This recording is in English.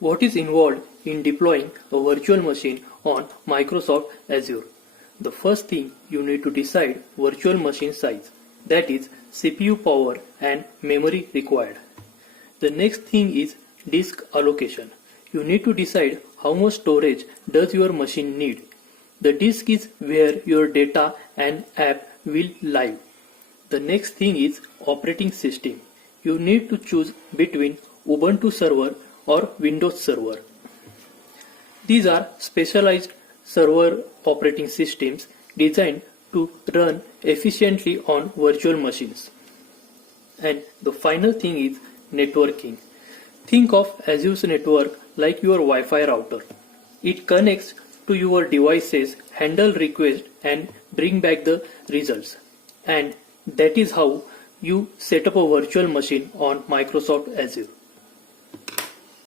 What is involved in deploying a virtual machine on Microsoft Azure? The first thing you need to decide virtual machine size, that is CPU power and memory required. The next thing is disk allocation. You need to decide how much storage does your machine need. The disk is where your data and app will live. The next thing is operating system. You need to choose between Ubuntu server or Windows server. These are specialized server operating systems designed to run efficiently on virtual machines. And the final thing is networking. Think of Azure's network like your Wi-Fi router. It connects to your devices, handle requests and bring back the results. And that is how you set up a virtual machine on Microsoft Azure.